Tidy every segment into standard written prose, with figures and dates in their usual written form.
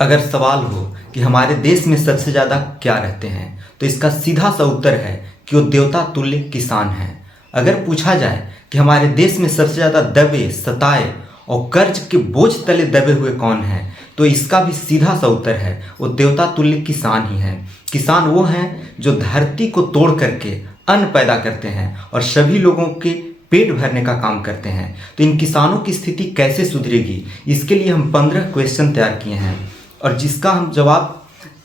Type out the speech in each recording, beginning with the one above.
अगर सवाल हो कि हमारे देश में सबसे ज़्यादा क्या रहते हैं, तो इसका सीधा सा उत्तर है कि वो देवता तुल्य किसान हैं। अगर पूछा जाए कि हमारे देश में सबसे ज़्यादा दबे, सताए और कर्ज के बोझ तले दबे हुए कौन हैं, तो इसका भी सीधा सा उत्तर है वो देवता तुल्य किसान ही हैं। किसान वो हैं जो धरती को तोड़ करके अन्न पैदा करते हैं और सभी लोगों के पेट भरने का काम करते हैं। तो इन किसानों की स्थिति कैसे सुधरेगी, इसके लिए हम 15 क्वेश्चन तैयार किए हैं और जिसका हम जवाब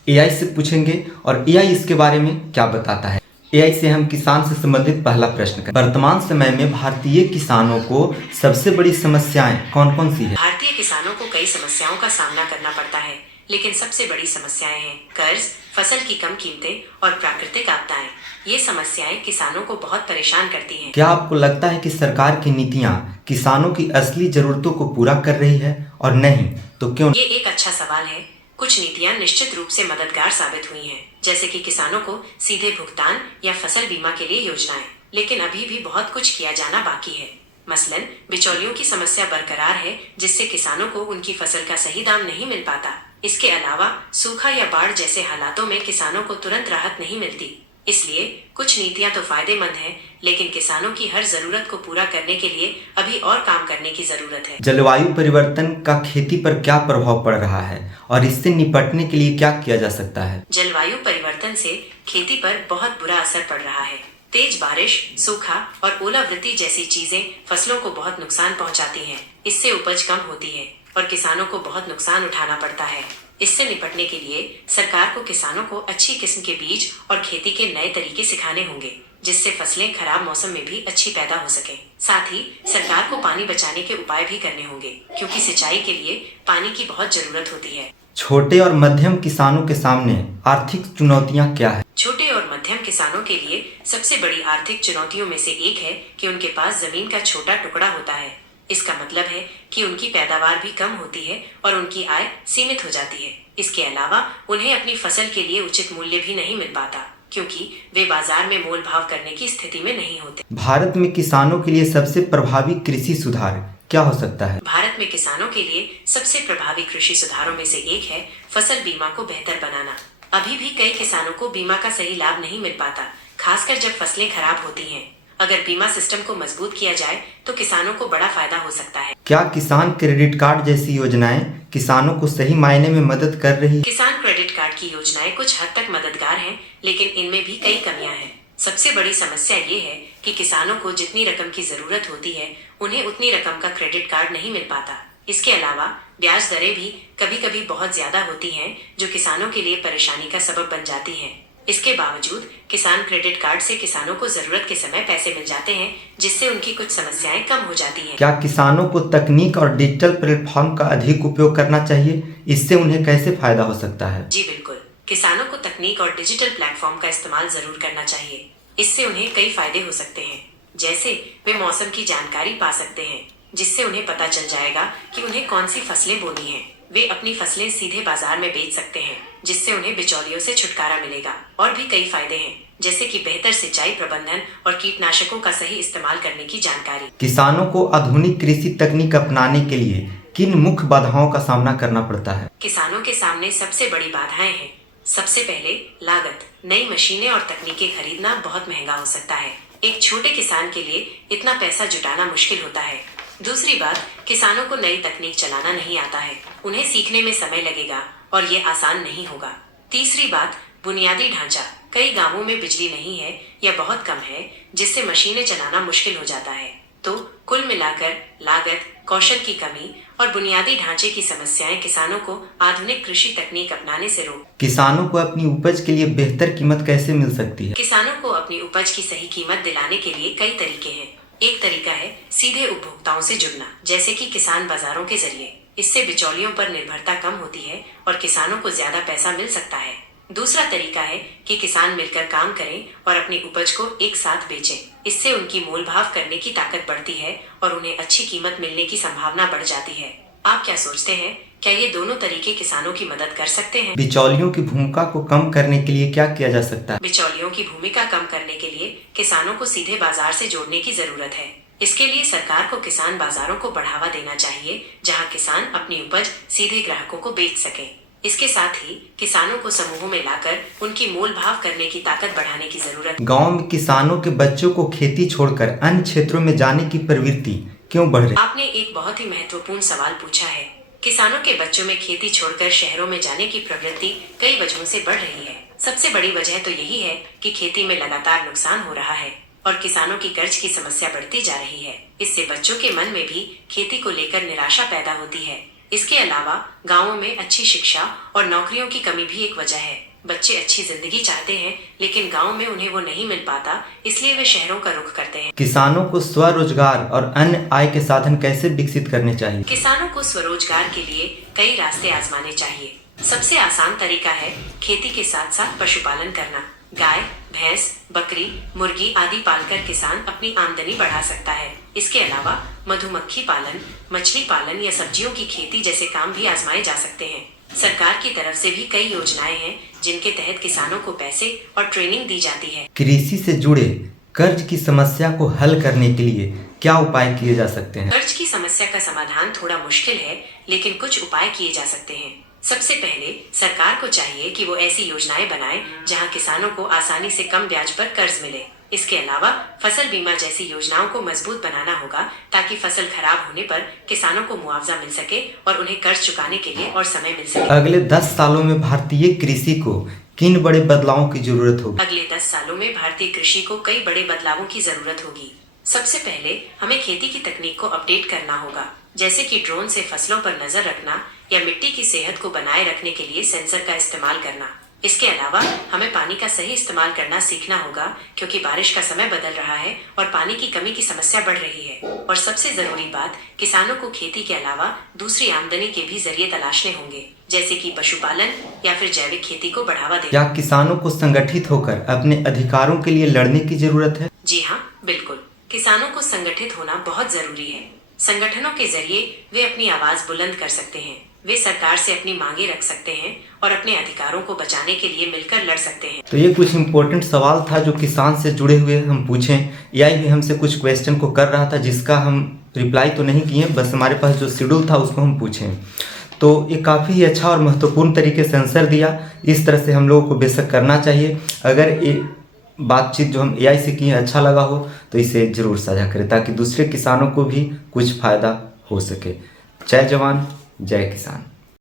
एआई से पूछेंगे और एआई इसके बारे में क्या बताता है। एआई से हम किसान से संबंधित पहला प्रश्न करें। वर्तमान समय में भारतीय किसानों को सबसे बड़ी समस्याएं कौन कौन सी है? भारतीय किसानों को कई समस्याओं का सामना करना पड़ता है, लेकिन सबसे बड़ी समस्याएं हैं कर्ज, फसल की कम कीमतें और प्राकृतिक आपदाएं। ये समस्याएं किसानों को बहुत परेशान करती हैं। क्या आपको लगता है कि सरकार की नीतियां किसानों की असली जरूरतों को पूरा कर रही है, और नहीं तो क्यों? ये एक अच्छा सवाल है। कुछ नीतियां निश्चित रूप से मददगार साबित हुई हैं, जैसे कि किसानों को सीधे भुगतान या फसल बीमा के लिए योजनाएं, लेकिन अभी भी बहुत कुछ किया जाना बाकी है। मसलन बिचौलियों की समस्या बरकरार है, जिससे किसानों को उनकी फसल का सही दाम नहीं मिल पाता। इसके अलावा सूखा या बाढ़ जैसे हालातों में किसानों को तुरंत राहत नहीं मिलती। इसलिए कुछ नीतियां तो फायदेमंद हैं, लेकिन किसानों की हर जरूरत को पूरा करने के लिए अभी और काम करने की जरूरत है। जलवायु परिवर्तन का खेती पर क्या प्रभाव पड़ रहा है और इससे निपटने के लिए क्या किया जा सकता है? जलवायु परिवर्तन से खेती पर बहुत बुरा असर पड़ रहा है। तेज बारिश, सूखा और ओलावृष्टि जैसी चीजें फसलों को बहुत नुकसान पहुंचाती हैं। इससे उपज कम होती है और किसानों को बहुत नुकसान उठाना पड़ता है। इससे निपटने के लिए सरकार को किसानों को अच्छी किस्म के बीज और खेती के नए तरीके सिखाने होंगे, जिससे फसलें खराब मौसम में भी अच्छी पैदा हो सके। साथ ही सरकार को पानी बचाने के उपाय भी करने होंगे, क्योंकि सिंचाई के लिए पानी की बहुत जरूरत होती है। छोटे और मध्यम किसानों के सामने आर्थिक चुनौतियां क्या है? छोटे और मध्यम किसानों के लिए सबसे बड़ी आर्थिक चुनौतियों में से एक है कि उनके पास जमीन का छोटा टुकड़ा होता है। इसका मतलब है कि उनकी पैदावार भी कम होती है और उनकी आय सीमित हो जाती है। इसके अलावा उन्हें अपनी फसल के लिए उचित मूल्य भी नहीं मिल पाता, क्योंकि वे बाजार में मोल भाव करने की स्थिति में नहीं होते। भारत में किसानों के लिए सबसे प्रभावी कृषि सुधार क्या हो सकता है? भारत में किसानों के लिए सबसे प्रभावी कृषि सुधारों में से एक है फसल बीमा को बेहतर बनाना। अभी भी कई किसानों को बीमा का सही लाभ नहीं मिल पाता, खासकर जब फसलें खराब होती हैं। अगर बीमा सिस्टम को मजबूत किया जाए तो किसानों को बड़ा फायदा हो सकता है। क्या किसान क्रेडिट कार्ड जैसी योजनाएं किसानों को सही मायने में मदद कर रही है? किसान क्रेडिट कार्ड की योजनाएं कुछ हद तक मददगार हैं, लेकिन इनमें भी कई कमियां हैं। सबसे बड़ी समस्या ये है कि किसानों को जितनी रकम की जरूरत होती है, उन्हें उतनी रकम का क्रेडिट कार्ड नहीं मिल पाता। इसके अलावा ब्याज दरें भी कभी कभी बहुत ज्यादा होती हैं, जो किसानों के लिए परेशानी का सबब बन जाती हैं। इसके बावजूद किसान क्रेडिट कार्ड से किसानों को जरूरत के समय पैसे मिल जाते हैं, जिससे उनकी कुछ समस्याएं कम हो जाती हैं। क्या किसानों को तकनीक और डिजिटल प्लेटफॉर्म का अधिक उपयोग करना चाहिए? इससे उन्हें कैसे फायदा हो सकता है? जी बिल्कुल, किसानों को तकनीक और डिजिटल प्लेटफॉर्म का इस्तेमाल जरूर करना चाहिए। इससे उन्हें कई फायदे हो सकते हैं, जैसे वे मौसम की जानकारी पा सकते हैं, जिससे उन्हें पता चल जाएगा कि उन्हें कौन सी फसलें बोनी है। वे अपनी फसलें सीधे बाजार में बेच सकते हैं, जिससे उन्हें बिचौलियों से छुटकारा मिलेगा। और भी कई फायदे हैं, जैसे कि बेहतर सिंचाई प्रबंधन और कीटनाशकों का सही इस्तेमाल करने की जानकारी। किसानों को आधुनिक कृषि तकनीक अपनाने के लिए किन मुख्य बाधाओं का सामना करना पड़ता है? किसानों के सामने सबसे बड़ी बाधाएं हैं। सबसे पहले लागत। नई मशीनें और तकनीकें खरीदना बहुत महंगा हो सकता है। एक छोटे किसान के लिए इतना पैसा जुटाना मुश्किल होता है। दूसरी बात, किसानों को नई तकनीक चलाना नहीं आता है। उन्हें सीखने में समय लगेगा और ये आसान नहीं होगा। तीसरी बात, बुनियादी ढांचा। कई गांवों में बिजली नहीं है या बहुत कम है, जिससे मशीनें चलाना मुश्किल हो जाता है। तो कुल मिलाकर लागत, कौशल की कमी और बुनियादी ढांचे की समस्याएं किसानों को आधुनिक कृषि तकनीक अपनाने से रोक। किसानों को अपनी उपज के लिए बेहतर कीमत कैसे मिल सकती है? किसानों को अपनी उपज की सही कीमत दिलाने के लिए कई तरीके हैं। एक तरीका है सीधे उपभोक्ताओं से जुड़ना, जैसे कि किसान बाजारों के जरिए। इससे बिचौलियों पर निर्भरता कम होती है और किसानों को ज्यादा पैसा मिल सकता है। दूसरा तरीका है कि किसान मिलकर काम करें और अपनी उपज को एक साथ बेचें। इससे उनकी मोल भाव करने की ताकत बढ़ती है और उन्हें अच्छी कीमत मिलने की संभावना बढ़ जाती है। आप क्या सोचते हैं, क्या ये दोनों तरीके किसानों की मदद कर सकते हैं? बिचौलियों की भूमिका को कम करने के लिए क्या किया जा सकता है? बिचौलियों की भूमिका कम करने के लिए किसानों को सीधे बाजार से जोड़ने की जरूरत है। इसके लिए सरकार को किसान बाजारों को बढ़ावा देना चाहिए, जहां किसान अपनी उपज सीधे ग्राहकों को बेच सके। इसके साथ ही किसानों को समूहों में लाकर उनकी मोल भाव करने की ताकत बढ़ाने की जरूरत। गांव में किसानों के बच्चों को खेती छोड़कर अन्य क्षेत्रों में जाने की प्रवृत्ति क्यों बढ़ रही? आपने एक बहुत ही महत्वपूर्ण सवाल पूछा है। किसानों के बच्चों में खेती छोड़कर शहरों में जाने की प्रवृत्ति कई वजहों से बढ़ रही है। सबसे बड़ी वजह तो यही है कि खेती में लगातार नुकसान हो रहा है और किसानों की कर्ज की समस्या बढ़ती जा रही है। इससे बच्चों के मन में भी खेती को लेकर निराशा पैदा होती है। इसके अलावा गाँवों में अच्छी शिक्षा और नौकरियों की कमी भी एक वजह है। बच्चे अच्छी जिंदगी चाहते हैं लेकिन गांव में उन्हें वो नहीं मिल पाता, इसलिए वे शहरों का रुख करते हैं। किसानों को स्वरोजगार और अन्य आय के साधन कैसे विकसित करने चाहिए? किसानों को स्वरोजगार के लिए कई रास्ते आजमाने चाहिए। सबसे आसान तरीका है खेती के साथ साथ पशुपालन करना। गाय, भैंस, बकरी, मुर्गी आदि पालकर किसान अपनी आमदनी बढ़ा सकता है। इसके अलावा मधुमक्खी पालन, मछली पालन या सब्जियों की खेती जैसे काम भी आजमाए जा सकते हैं। सरकार की तरफ से भी कई योजनाएं हैं जिनके तहत किसानों को पैसे और ट्रेनिंग दी जाती है। कृषि से जुड़े कर्ज की समस्या को हल करने के लिए क्या उपाय किए जा सकते हैं? कर्ज की समस्या का समाधान थोड़ा मुश्किल है लेकिन कुछ उपाय किए जा सकते हैं। सबसे पहले सरकार को चाहिए कि वो ऐसी योजनाएं बनाए जहां किसानों को आसानी से कम ब्याज पर कर्ज मिले। इसके अलावा फसल बीमा जैसी योजनाओं को मजबूत बनाना होगा ताकि फसल खराब होने पर किसानों को मुआवजा मिल सके और उन्हें कर्ज चुकाने के लिए और समय मिल सके। अगले 10 सालों में भारतीय कृषि को किन बड़े बदलावों की जरूरत होगी? अगले 10 सालों में भारतीय कृषि को कई बड़े बदलावों की जरूरत होगी। सबसे पहले हमें खेती की तकनीक को अपडेट करना होगा, जैसे कि ड्रोन से फसलों पर नजर रखना या मिट्टी की सेहत को बनाए रखने के लिए सेंसर का इस्तेमाल करना। इसके अलावा हमें पानी का सही इस्तेमाल करना सीखना होगा क्योंकि बारिश का समय बदल रहा है और पानी की कमी की समस्या बढ़ रही है। और सबसे जरूरी बात, किसानों को खेती के अलावा दूसरी आमदनी के भी जरिए तलाशने होंगे, जैसे कि पशुपालन या फिर जैविक खेती को बढ़ावा देना। क्या किसानों को संगठित होकर अपने अधिकारों के लिए लड़ने की जरूरत है? जी हाँ, बिल्कुल। किसानों को संगठित होना बहुत जरूरी है। संगठनों के जरिए वे अपनी आवाज बुलंद कर सकते हैं। वे सरकार से अपनी मांगे रख सकते हैं और अपने अधिकारों को बचाने के लिए मिलकर लड़ सकते हैं। तो ये कुछ इम्पोर्टेंट सवाल था जो किसान से जुड़े हुए हम पूछें। एआई भी हमसे कुछ क्वेश्चन को कर रहा था जिसका हम रिप्लाई तो नहीं किए, बस हमारे पास जो शेड्यूल था उसको हम पूछें। तो ये काफ़ी अच्छा और महत्वपूर्ण तरीके से आंसर दिया। इस तरह से हम लोगों को बेशक करना चाहिए। अगर ये बातचीत जो हम एआई से किए अच्छा लगा हो तो इसे ज़रूर साझा करें ताकि दूसरे किसानों को भी कुछ फ़ायदा हो सके। जय जवान, जय किसान।